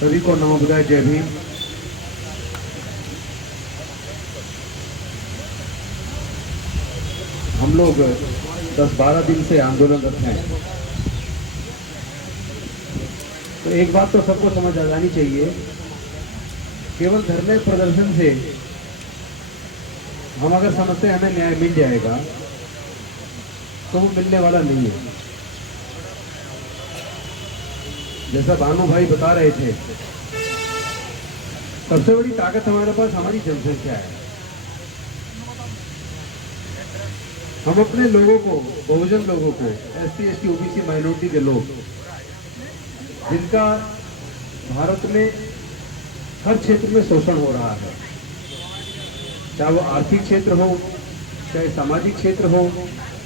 सभी को नमोबुद्धाय, जय भीम। हम लोग 10-12 दिन से आंदोलनरत हैं, तो एक बात तो सबको समझ आ जानी चाहिए, केवल धरने प्रदर्शन से हम अगर समझते हैं हमें न्याय मिल जाएगा तो वो मिलने वाला नहीं है। जैसा भानु भाई बता रहे थे, सबसे बड़ी ताकत हमारे पास हमारी जनसंख्या है। हम अपने लोगों को, बहुजन लोगों को, एससी, एसटी, ओबीसी, माइनॉरिटी के लोग, जिनका भारत में हर क्षेत्र में शोषण हो रहा है, चाहे वो आर्थिक क्षेत्र हो, चाहे सामाजिक क्षेत्र हो,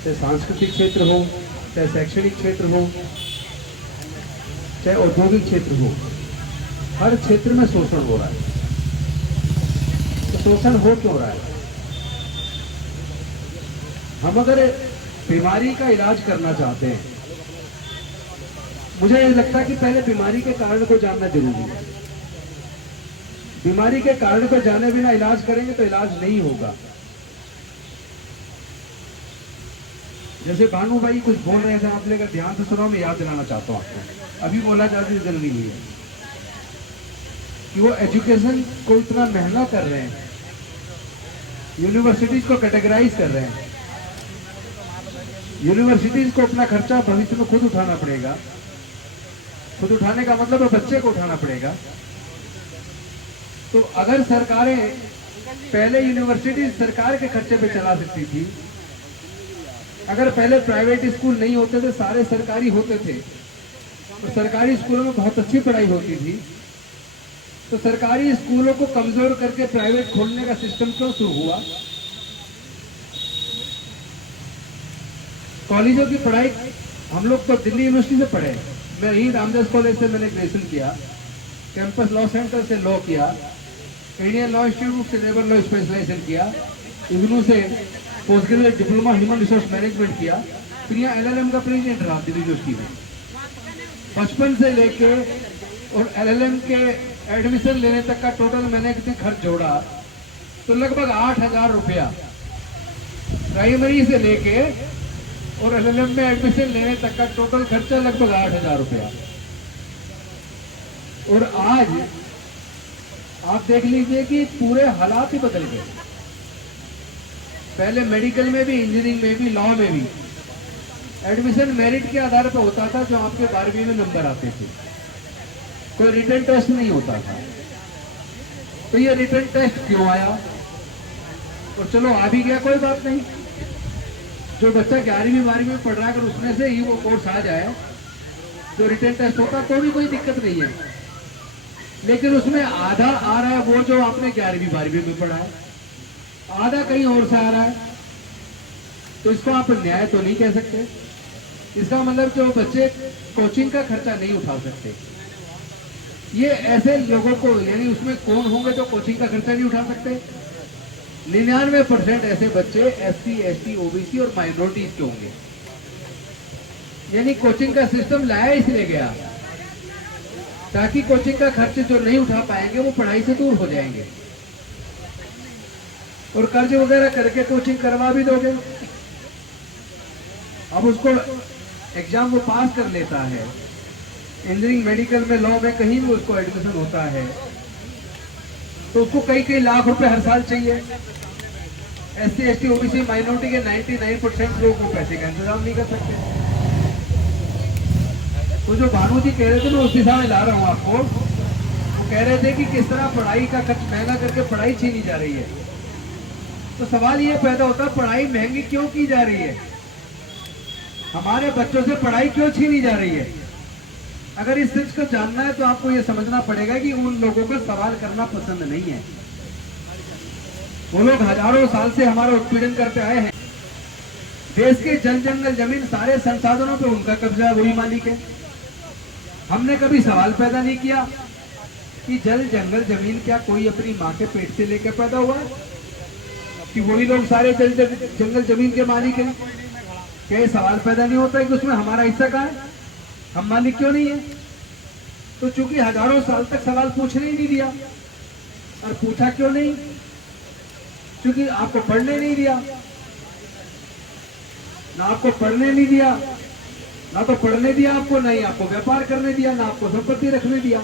चाहे सांस्कृतिक क्षेत्र हो, चाहे शैक्षणिक क्षेत्र हो, चाहे औद्योगिक क्षेत्र हो, हर क्षेत्र में शोषण हो रहा है। तो शोषण हो क्यों रहा है? हम अगर बीमारी का इलाज करना चाहते हैं, मुझे ये लगता है कि पहले बीमारी के कारण को जानना जरूरी है। बीमारी के कारण को जाने बिना इलाज करेंगे तो इलाज नहीं होगा। जैसे भानु भाई कुछ बोल रहे थे, आपने का ध्यान से सुना, मैं याद दिलाना चाहता हूँ आपको। अभी बोला जाती जरूरी नहीं है कि वो एजुकेशन को इतना महंगा कर रहे हैं, यूनिवर्सिटीज को कैटेगराइज कर रहे हैं। यूनिवर्सिटीज को अपना खर्चा भविष्य में खुद उठाना पड़ेगा। खुद उठाने का मतलब है बच्चे को उठाना पड़ेगा। तो अगर सरकारें पहले यूनिवर्सिटी सरकार के खर्चे पे चला सकती थी, अगर पहले प्राइवेट स्कूल नहीं होते थे, सारे सरकारी होते थे, तो सरकारी स्कूलों में बहुत अच्छी पढ़ाई होती थी, तो सरकारी स्कूलों को कमजोर करके प्राइवेट खोलने का सिस्टम क्यों शुरू हुआ? कॉलेजों की पढ़ाई, हम लोग तो दिल्ली यूनिवर्सिटी से पढ़े, मैं यही रामदास कॉलेज से मैंने ग्रेजुएशन किया, कैंपस लॉ सेंटर से लॉ किया, इंडियन लॉ इंस्टीट्यूट से लेबर लॉ स्पेशलाइजेशन किया, इग्नू से post graduate diploma human resource management किया, फिर यहाँ एलएलएम का प्रेसिडेंट रहा दिल्ली यूनिवर्सिटी में। बचपन से लेके और एलएलएम के एडमिशन लेने तक का टोटल मैंने खर्च जोड़ा तो लगभग 8,000 रुपया, प्राइमरी से लेके और एलएलएम में एडमिशन लेने तक का टोटल खर्चा लगभग 8,000 रुपया। और आज आप देख लीजिए कि पूरे हालात ही बदल गए। पहले मेडिकल में भी, इंजीनियरिंग में भी, लॉ में भी एडमिशन मेरिट के आधार पर होता था, जो आपके 12वीं में नंबर आते थे, कोई रिटन टेस्ट नहीं होता था। तो ये रिटन टेस्ट क्यों आया? और चलो आ भी गया, कोई बात नहीं, जो बच्चा 11वीं 12वीं में पढ़ रहा है, अगर उसमें से ही वो कोर्स आ जाए जो रिटन टेस्ट होता, तो भी कोई दिक्कत नहीं है। लेकिन उसमें आधा आ रहा है वो जो आपने 11वीं 12वीं में पढ़ा है, आधा कहीं और से आ रहा है, तो इसको आप न्याय तो नहीं कह सकते। इसका मतलब जो बच्चे कोचिंग का खर्चा नहीं उठा सकते, ये ऐसे लोगों को, यानी उसमें कौन होंगे जो कोचिंग का खर्चा नहीं उठा सकते? 99% ऐसे बच्चे एससी, एसटी, ओबीसी और माइनॉरिटीज के होंगे। यानी कोचिंग का सिस्टम लाया इसलिए गया ताकि कोचिंग का खर्च जो नहीं उठा पाएंगे वो पढ़ाई से दूर हो जाएंगे। और कर्ज वगैरह करके कोचिंग करवा भी दोगे, अब उसको एग्जाम वो पास कर लेता है, इंजीनियरिंग, मेडिकल में, लॉ में, कहीं भी उसको एडमिशन होता है, तो उसको कई लाख रुपए हर साल चाहिए। एससी, एसटी, ओबीसी, माइनॉरिटी के 99% लोग वो पैसे का इंतजाम नहीं कर सकते। तो जो भानु जी कह रहे थे, मैं उस दिशा में ला रहा हूँ आपको। वो कह रहे थे कि किस तरह पढ़ाई का खर्च महंगा करके पढ़ाई छीनी जा रही है। तो सवाल ये पैदा होता है, पढ़ाई महंगी क्यों की जा रही है? हमारे बच्चों से पढ़ाई क्यों छीनी जा रही है? अगर इस चीज को जानना है तो आपको ये समझना पड़ेगा कि उन लोगों को सवाल करना पसंद नहीं है। वो लोग हजारों साल से हमारा उत्पीड़न करते आए हैं। देश के जल, जंगल, जमीन, सारे संसाधनों पे उनका कब्जा है, वही मालिक है। हमने कभी सवाल पैदा नहीं किया कि जल, जंगल, जमीन क्या कोई अपनी माँ के पेट से लेकर पैदा हुआ है, कि वही लोग सारे जल, जंगल, जमीन के मालिक हैं? क्या ये सवाल पैदा नहीं होता है कि उसमें हमारा हिस्सा कहाँ है, हम मालिक क्यों नहीं है? तो चूंकि हजारों साल तक सवाल पूछने ही नहीं दिया, और पूछा क्यों नहीं? क्योंकि आपको पढ़ने नहीं दिया। ना आपको पढ़ने नहीं दिया, ना तो पढ़ने दिया आपको, ना ही आपको व्यापार करने दिया, ना आपको संपत्ति रखने दिया।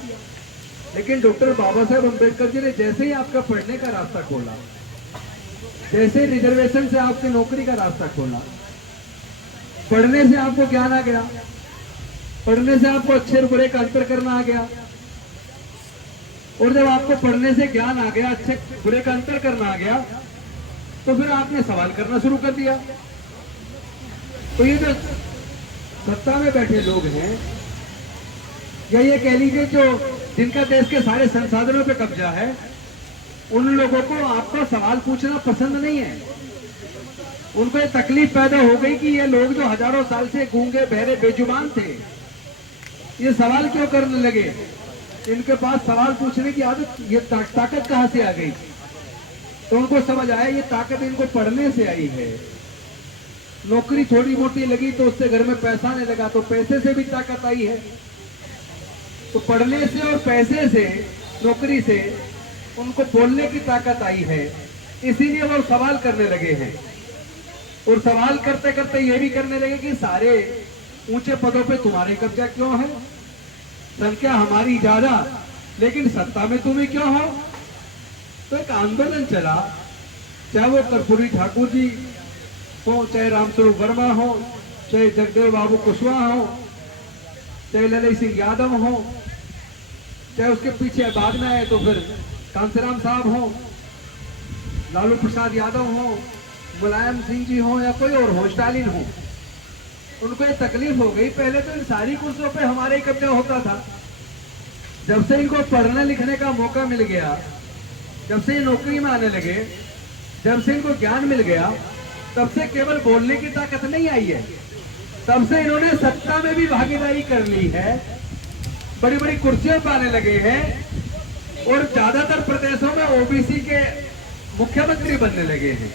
लेकिन डॉक्टर बाबा साहेब अम्बेडकर जी ने जैसे ही आपका पढ़ने का रास्ता खोला, जैसे रिजर्वेशन से आपकी नौकरी का रास्ता खोला, पढ़ने से आपको ज्ञान आ गया, पढ़ने से आपको अच्छे और बुरे का अंतर करना आ गया। और जब आपको पढ़ने से ज्ञान आ गया, अच्छे बुरे का अंतर करना आ गया, तो फिर आपने सवाल करना शुरू कर दिया। तो ये जो सत्ता में बैठे लोग हैं, या ये कह लीजिए जो जिनका देश के सारे संसाधनों पे कब्जा है, उन लोगों को आपका सवाल पूछना पसंद नहीं है। उनको ये तकलीफ पैदा हो गई कि ये लोग जो हजारों साल से गूंगे बहरे बेजुबान थे, ये सवाल क्यों करने लगे? इनके पास सवाल पूछने की आदत, ये ताकत कहां से आ गई? तो उनको समझ आया ये ताकत इनको पढ़ने से आई है। नौकरी थोड़ी मोटी लगी तो उससे घर में पैसा आने लगा, तो पैसे से भी ताकत आई है। तो पढ़ने से और पैसे से, नौकरी से उनको बोलने की ताकत आई है, इसीलिए वो सवाल करने लगे हैं। और सवाल करते करते ये भी करने लगे कि सारे ऊंचे पदों पे तुम्हारे कब्जा क्यों है, संख्या हमारी ज्यादा, लेकिन सत्ता में तुम ही क्यों हो? तो एक आंदोलन चला, चाहे वो कर्पूरी ठाकुर जी हो, चाहे रामस्वरूप वर्मा हो, चाहे जगदेव बाबू कुशवाहा हो, चाहे ललित सिंह यादव हो, चाहे उसके पीछे बाद में आए तो फिर कांसीराम साहब हो, लालू प्रसाद यादव हो, मुलायम सिंह जी हो, या कोई और हो, स्टालिन हो। उनको ये तकलीफ हो गई, पहले तो इन सारी कुर्सियों पे हमारे ही कब्जा होता था। जब से इनको पढ़ने लिखने का मौका मिल गया, जब से ये नौकरी में आने लगे, जब से इनको ज्ञान मिल गया, तब से केवल बोलने की ताकत नहीं आई है, तब से इन्होंने सत्ता में भी भागीदारी कर ली है, बड़ी बड़ी कुर्सियों पर आने लगे हैं, और ज्यादातर प्रदेशों में ओबीसी के मुख्यमंत्री बनने लगे हैं।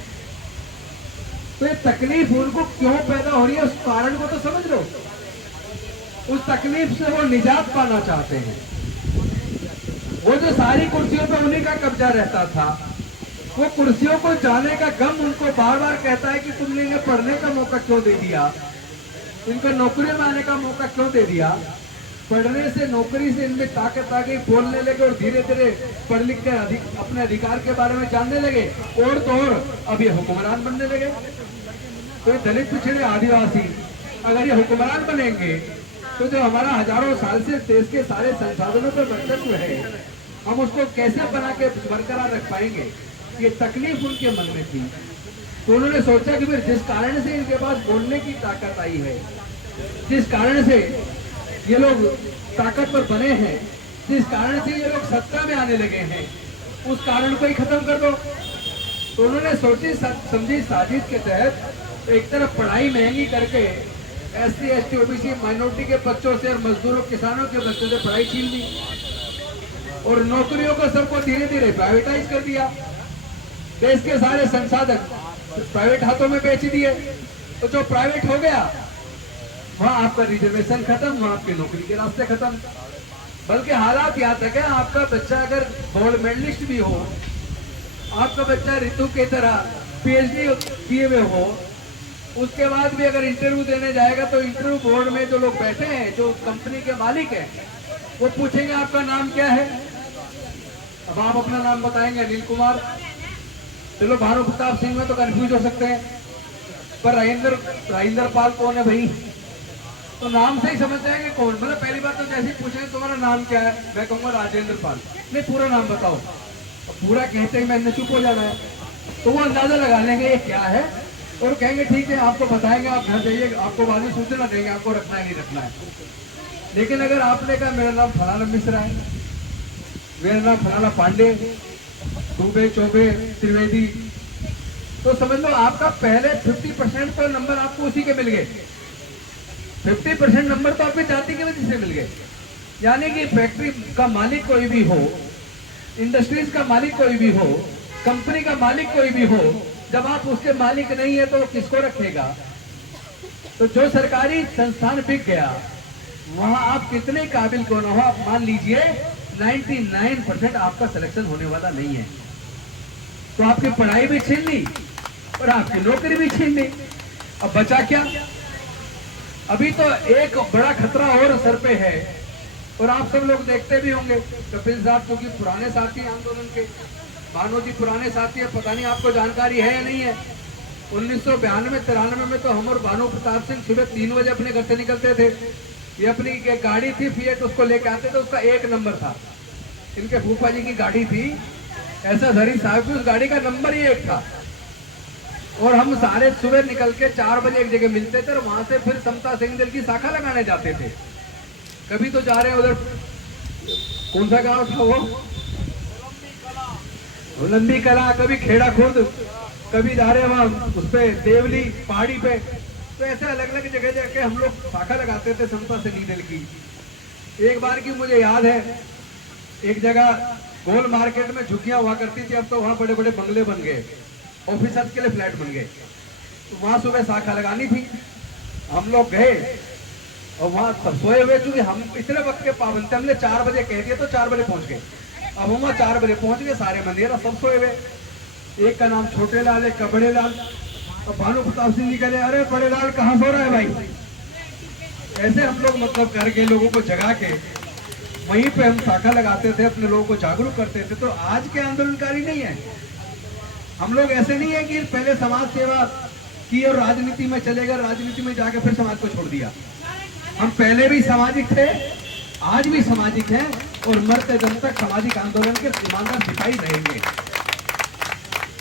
तो ये तकलीफ उनको क्यों पैदा हो रही है, उस कारण को तो समझ लो। उस तकलीफ से वो निजात पाना चाहते हैं। वो जो सारी कुर्सियों पे उन्हीं का कब्जा रहता था, वो कुर्सियों को जाने का गम उनको बार बार कहता है कि तुमने इन्हें पढ़ने का मौका क्यों दे दिया, इनको नौकरी में आने का मौका क्यों दे दिया। पढ़ने से, नौकरी से इनमें ताकत आ गई, बोलने लगे, और धीरे धीरे पढ़ लिख कर अपने अधिकार के बारे में जानने लगे, और तो और अब ये हुक्मरान बनने लगे। तो ये दलित पिछड़े आदिवासी अगर ये हुक्मरान बनेंगे, तो जो हमारा हजारों साल से देश के सारे संसाधनों पर वर्चस्व है, हम उसको कैसे बना के बरकरार रख पाएंगे? ये तकलीफ उनके मन में थी। तो उन्होंने सोचा कि फिर जिस कारण से इनके पास बोलने की ताकत आई है, जिस कारण से ये लोग ताकतवर बने हैं, जिस कारण से ये लोग सत्ता में आने लगे हैं, उस कारण को ही खत्म कर दो। तो उन्होंने सोची समझी साजिश के तहत एक तरफ पढ़ाई महंगी करके SC ST OBC माइनॉरिटी के बच्चों से और मजदूरों किसानों के बच्चों से पढ़ाई छीन ली, और नौकरियों को सबको धीरे धीरे प्राइवेटाइज कर दिया। देश के सारे संसाधन प्राइवेट हाथों में बेच दिए। तो जो प्राइवेट हो गया, वहां आपका रिजर्वेशन खत्म, वहां आपकी नौकरी के रास्ते खत्म। बल्कि हालात याद रखें, आपका बच्चा अगर गोल्ड मेडलिस्ट भी हो, आपका बच्चा ऋतु की तरह PhD किए हुए हो, उसके बाद भी अगर इंटरव्यू देने जाएगा, तो इंटरव्यू बोर्ड में जो लोग बैठे हैं, जो कंपनी के मालिक हैं, वो पूछेंगे आपका नाम क्या है। अब आप अपना नाम बताएंगे अनिल कुमार, चलो भानु प्रताप सिंह में तो कंफ्यूज हो सकते हैं, पर राजेंद्र पाल कौन है भाई? तो नाम से ही समझ जाएंगे कौन। मतलब पहली बात तो जैसे ही पूछेंगे तुम्हारा नाम क्या है, मैं कहूंगा राजेंद्र पाल, नहीं पूरा नाम बताओ। पूरा कहते ही मैंने चुप हो जाना है, तो वो अंदाजा लगा लेंगे ये क्या है, और कहेंगे ठीक है आपको बताएंगे, आप घर जाइए, आपको बाद में सूचना देंगे आपको रखना है नहीं रखना है। लेकिन अगर आपने कहा मेरा नाम फलाना मिश्रा है, मेरा नाम फलाना पांडे, दुबे, चौबे, त्रिवेदी, तो समझ लो आपका पहले 50% तो नंबर आपको उसी के मिल गए। 50% नंबर तो आपकी जाति की वजह से मिल गए। यानी कि फैक्ट्री का मालिक कोई भी हो, इंडस्ट्रीज का मालिक कोई भी हो, कंपनी का मालिक कोई भी हो, जब आप उसके मालिक नहीं है तो किसको रखेगा? तो जो सरकारी संस्थान बिक गया, वहां आप कितने काबिल क्यों ना हो, आप मान लीजिए 99% आपका सिलेक्शन होने वाला नहीं है, तो आपकी पढ़ाई भी छीन ली और आपकी नौकरी भी छीन ली। अब बचा क्या? अभी तो एक बड़ा खतरा और सर पे है, और आप सब लोग देखते भी होंगे, कपिल साहब क्योंकि पुराने साथी हैं आंदोलन के, भानु जी पुराने साथी है, पता नहीं आपको जानकारी है या नहीं है। 1992-93 में तो हम और भानु प्रताप सिंह सुबह 3 बजे अपने घर से निकलते थे। ये अपनी गाड़ी थी फिएट, उसको लेके आते थे, उसका 1 नंबर था। इनके फूफा जी की गाड़ी थी, ऐसा धरी साहब की, उस गाड़ी का नंबर ही 1 था। और हम सारे सुबह निकल के 4 बजे एक जगह मिलते थे, और वहां से फिर समता सिंह दल की शाखा लगाने जाते थे। कभी तो जा रहे हैं उधर, कौन सा गांव था वो, लंबी कला, कभी खेड़ा खुर्द, कभी जा रहे वहां उस पे देवली पहाड़ी पे। तो ऐसे अलग अलग जगह जाके हम लोग शाखा लगाते थे समता सिंह दल की। एक बार की मुझे याद है, एक जगह गोल मार्केट में झुग्गियां हुआ करती थी, अब तो वहां बड़े बड़े बंगले बन गए, ऑफिसर्स के लिए फ्लैट बन गए। तो वहां सुबह शाखा लगानी थी, हम लोग गए और वहां सब सोए हुए, चूंकि हम इतने वक्त के पाबंद थे, हमने 4 बजे कह दिया तो 4 बजे पहुंच गए। अब हम वहां 4 बजे पहुंच गए, सारे मंदिर सब सोए हुए। एक का नाम छोटे लाल, एक का बड़े लाल। और भानु प्रताप सिंह जी कहते, अरे बड़े लाल कहाँ सो रहा है भाई? ऐसे हम लोग मतलब करके लोगों को जगा के वहीं पे हम शाखा लगाते थे, अपने लोगों को जागरूक करते थे। तो आज के आंदोलनकारी नहीं है हम लोग, ऐसे नहीं है कि पहले समाज सेवा की और राजनीति में चले गए, राजनीति में जाके फिर समाज को छोड़ दिया। हम पहले भी सामाजिक थे, आज भी सामाजिक हैं, और मरते दम तक सामाजिक आंदोलन के ईमानदार सिपाही रहेंगे।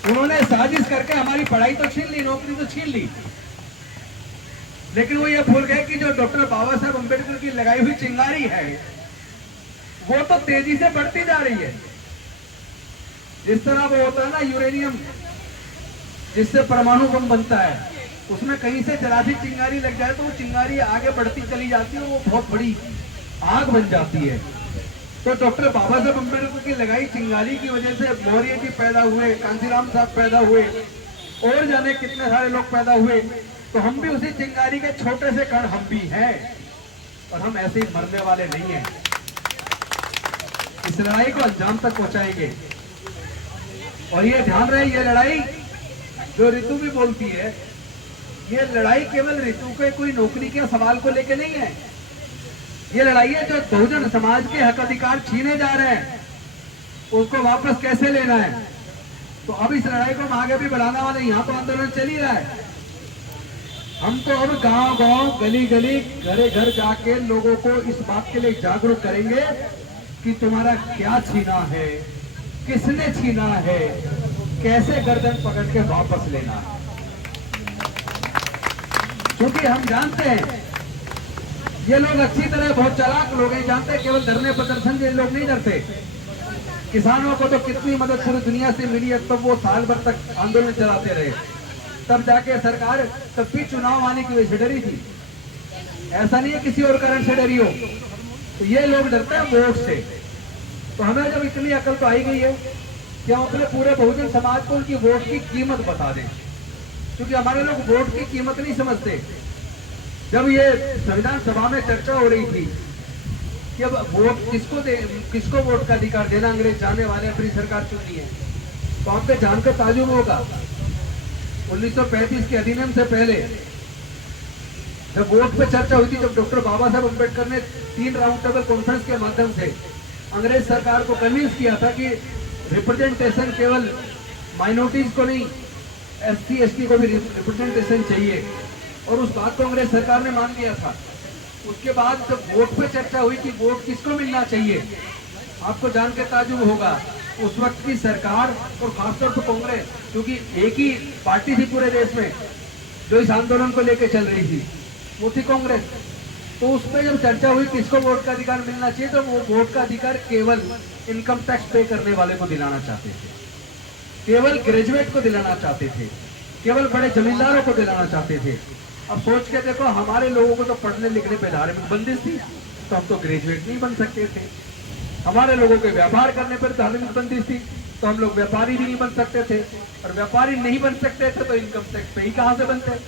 उन्होंने साजिश करके हमारी पढ़ाई तो छीन ली, नौकरी तो छीन ली, लेकिन वो ये भूल गए कि जो डॉक्टर बाबा साहब अम्बेडकर की लगाई हुई चिंगारी है, वो तो तेजी से बढ़ती जा रही है। जिस तरह वो होता है ना यूरेनियम, जिससे परमाणु बम बनता है, उसमें कहीं से जरा सी चिंगारी लग जाए तो वो चिंगारी आगे बढ़ती चली जाती है, वो बहुत बड़ी आग बन जाती है। तो डॉक्टर बाबा साहब अम्बेडकर की लगाई चिंगारी की वजह से मौर्य जी पैदा हुए, कांसीराम साहब पैदा हुए, और जाने कितने सारे लोग पैदा हुए। तो हम भी उसी चिंगारी के छोटे से कण हम भी हैं, और हम ऐसे ही मरने वाले नहीं हैं। इस लड़ाई को अंजाम तक पहुंचाएंगे। और ये ध्यान रहे, ये लड़ाई जो ऋतु भी बोलती है, ये लड़ाई केवल ऋतु के कोई नौकरी के सवाल को लेके नहीं है। ये लड़ाई है जो बहुजन समाज के हक अधिकार छीने जा रहे हैं, उसको वापस कैसे लेना है। तो अब इस लड़ाई को हम आगे भी बढ़ाना वाले, यहाँ तो आंदोलन चल ही रहा है। हम तो अब गांव गांव, गली गली, घरे घर जाके लोगों को इस बात के लिए जागरूक करेंगे कि तुम्हारा क्या छीना है, किसने छीना है, कैसे गर्दन पकड़ के वापस लेना है। क्योंकि हम जानते हैं ये लोग अच्छी तरह, बहुत चालाक लोग हैं, जानते हैं केवल धरने प्रदर्शन से लोग नहीं डरते। किसानों को तो कितनी मदद पूरी दुनिया से मिली है, तब वो साल भर तक आंदोलन चलाते रहे, तब जाके सरकार तब भी चुनाव आने की वजह से डरी थी। ऐसा नहीं है किसी और कारण से डरी हो। तो ये लोग डरते हैं वोट से। तो हमें जब इतनी अकल तो आई गई है कि हम अपने पूरे बहुजन समाज को उनकी वोट की कीमत बता दें, क्योंकि हमारे लोग वोट की कीमत नहीं समझते। जब ये संविधान सभा में चर्चा हो रही थी कि अब वोट किसको वोट का अधिकार देना, अंग्रेज जाने वाले, अपनी सरकार चुननी है, तो आपके जानकर ताजुब होगा 1935 के अधिनियम से पहले जब वोट पे चर्चा हुई थी, जब डॉक्टर बाबा साहब अम्बेडकर ने 3 राउंड टेबल कॉन्फ्रेंस के माध्यम से अंग्रेज सरकार को कन्विंस किया था कि रिप्रेजेंटेशन केवल माइनॉरिटीज को नहीं, SC ST को भी रिप्रेजेंटेशन चाहिए, और उस बात को अंग्रेज सरकार ने मान लिया था। उसके बाद जब वोट पे चर्चा हुई कि वोट किसको मिलना चाहिए, आपको जानकर ताजुब होगा उस वक्त की सरकार और खासतौर पर कांग्रेस, क्योंकि एक ही पार्टी थी पूरे देश में जो इस आंदोलन को लेकर चल रही थी, वो थी कांग्रेस। तो उस पर जब चर्चा हुई किसको वोट का अधिकार मिलना चाहिए, तो वो वोट का अधिकार केवल इनकम टैक्स पे करने वाले को दिलाना चाहते थे, केवल ग्रेजुएट को दिलाना चाहते थे, केवल बड़े जमींदारों को दिलाना चाहते थे। अब सोच के देखो, हमारे लोगों को तो पढ़ने लिखने पे धार्मिक बंदिश थी, तो हम तो ग्रेजुएट नहीं बन सकते थे। हमारे लोगों के व्यापार करने पर धार्मिक बंदिश थी, तो हम लोग व्यापारी भी नहीं बन सकते थे, और व्यापारी नहीं बन सकते थे तो इनकम टैक्स पे ही कहां से बनते।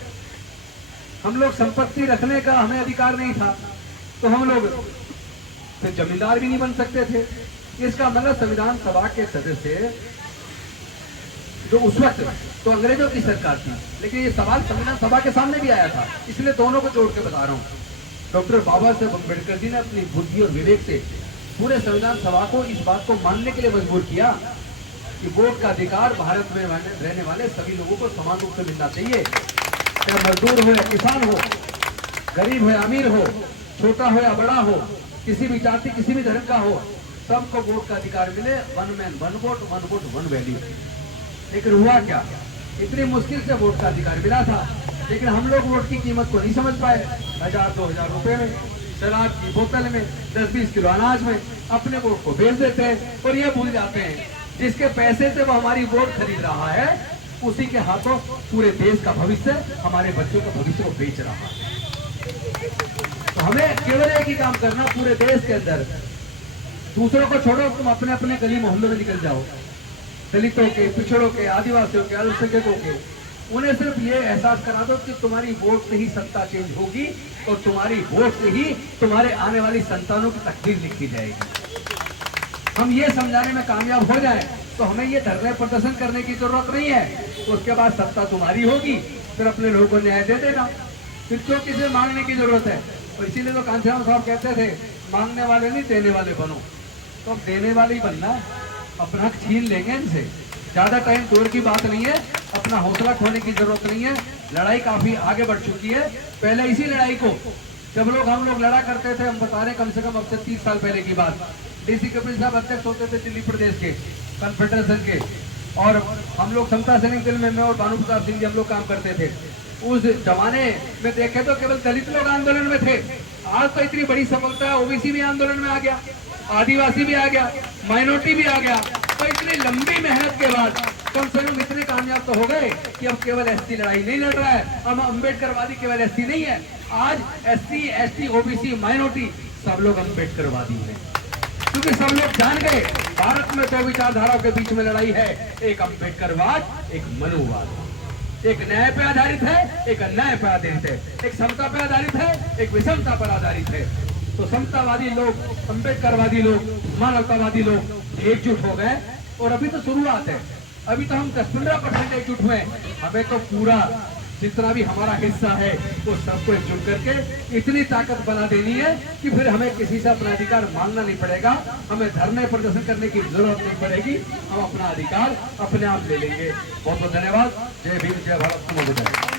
हम लोग संपत्ति रखने का हमें अधिकार नहीं था, तो हम लोग फिर जमींदार भी नहीं बन सकते थे। इसका मतलब संविधान सभा के सदस्य जो उस वक्त तो अंग्रेजों की सरकार थी, लेकिन ये सवाल संविधान सभा के सामने भी आया था, इसलिए दोनों को जोड़ के बता रहा हूँ। डॉक्टर बाबा साहेब अम्बेडकर जी ने अपनी बुद्धि और विवेक से पूरे संविधान सभा को इस बात को मानने के लिए मजबूर किया कि वोट का अधिकार भारत में रहने वाले सभी लोगों को समान रूप से मिलना चाहिए। चाहे मजदूर हो या किसान हो, गरीब हो या अमीर हो, छोटा हो या बड़ा हो, किसी भी जाति किसी भी धर्म का हो, सबको वोट का अधिकार मिले। One man one vote one value. लेकिन हुआ क्या, इतनी मुश्किल से वोट का अधिकार मिला था, लेकिन हम लोग वोट की कीमत को नहीं समझ पाए। 1000-2000 रुपए में, शराब की बोतल में, 10-20 किलो अनाज में अपने वोट को बेच देते हैं और ये भूल जाते हैं जिसके पैसे से वो हमारी वोट खरीद रहा है, उसी के हाथों पूरे देश का भविष्य, हमारे बच्चों का भविष्य को बेच रहा है। तो हमें केवल एक ही काम करना पूरे देश के अंदर, दूसरों को छोड़ो, तुम अपने अपने गली मोहल्लों में निकल जाओ, दलितों के, पिछड़ों के, आदिवासियों के, अल्पसंख्यकों के, उन्हें सिर्फ ये एहसास करा दो कि तुम्हारी वोट से ही सत्ता चेंज होगी और तुम्हारी वोट से ही तुम्हारे आने वाली संतानों की तकदीर लिखी जाएगी। हम ये समझाने में कामयाब हो जाए तो हमें ये धरने प्रदर्शन करने की जरूरत नहीं है। उसके बाद सत्ता तुम्हारी होगी, फिर अपने लोगों को न्याय दे देना, फिर क्यों किसे मांगने की जरूरत है। और इसीलिए तो कांशीराम साहब कहते थे, मांगने वाले नहीं देने वाले बनो। तो अब देने वाले ही बनना, अपना हक छीन लेंगे इनसे। ज्यादा टाइम दूर की बात नहीं है, अपना हौसला खोने की जरूरत नहीं है। लड़ाई काफी आगे बढ़ चुकी है। पहले इसी लड़ाई को जब हम लोग लड़ा करते थे, हम बता रहे कम से कम अब से 30 साल पहले की बात, डीसी कपिल साहब अध्यक्ष होते थे दिल्ली प्रदेश के कन्फेडरेशन के, और हम लोग समता सैनिक दल में मैं और भानु प्रताप सिंह जी हम लोग काम करते थे। उस जमाने में देखे तो केवल दलित लोग आंदोलन में थे। आज तो इतनी बड़ी सफलता है, ओबीसी भी आंदोलन में आ गया, आदिवासी भी आ गया, माइनॉरिटी भी आ गया। तो इतनी लंबी मेहनत के बाद कम से कम इतने कामयाब तो हो गए कि अब केवल एसटी लड़ाई नहीं लड़ रहा है। हम अम्बेडकरवादी केवल एसटी नहीं है, आज एससी, एसटी, ओबीसी, माइनॉरिटी सब लोग अम्बेडकरवादी हैं, क्योंकि सब लोग जान गए भारत में 2 विचारधाराओं के बीच में लड़ाई है, एक अम्बेडकरवाद, एक मनुवाद। एक न्याय पे आधारित है, एक अन्याय पे आधारित है, एक समता पे आधारित है, एक विषमता पर आधारित है। तो समतावादी लोग, अम्बेडकरवादी लोग, मानवतावादी लोग एकजुट हो गए और अभी तो शुरुआत है। अभी तो हम 10-15% एकजुट हुए, हमें तो पूरा जितना भी हमारा हिस्सा है वो सबको एकजुट करके इतनी ताकत बना देनी है कि फिर हमें किसी से अपना अधिकार मांगना नहीं पड़ेगा, हमें धरने प्रदर्शन करने की जरूरत नहीं पड़ेगी, हम अपना अधिकार अपने आप ले लेंगे। बहुत बहुत धन्यवाद। जय भीम, जय भारत।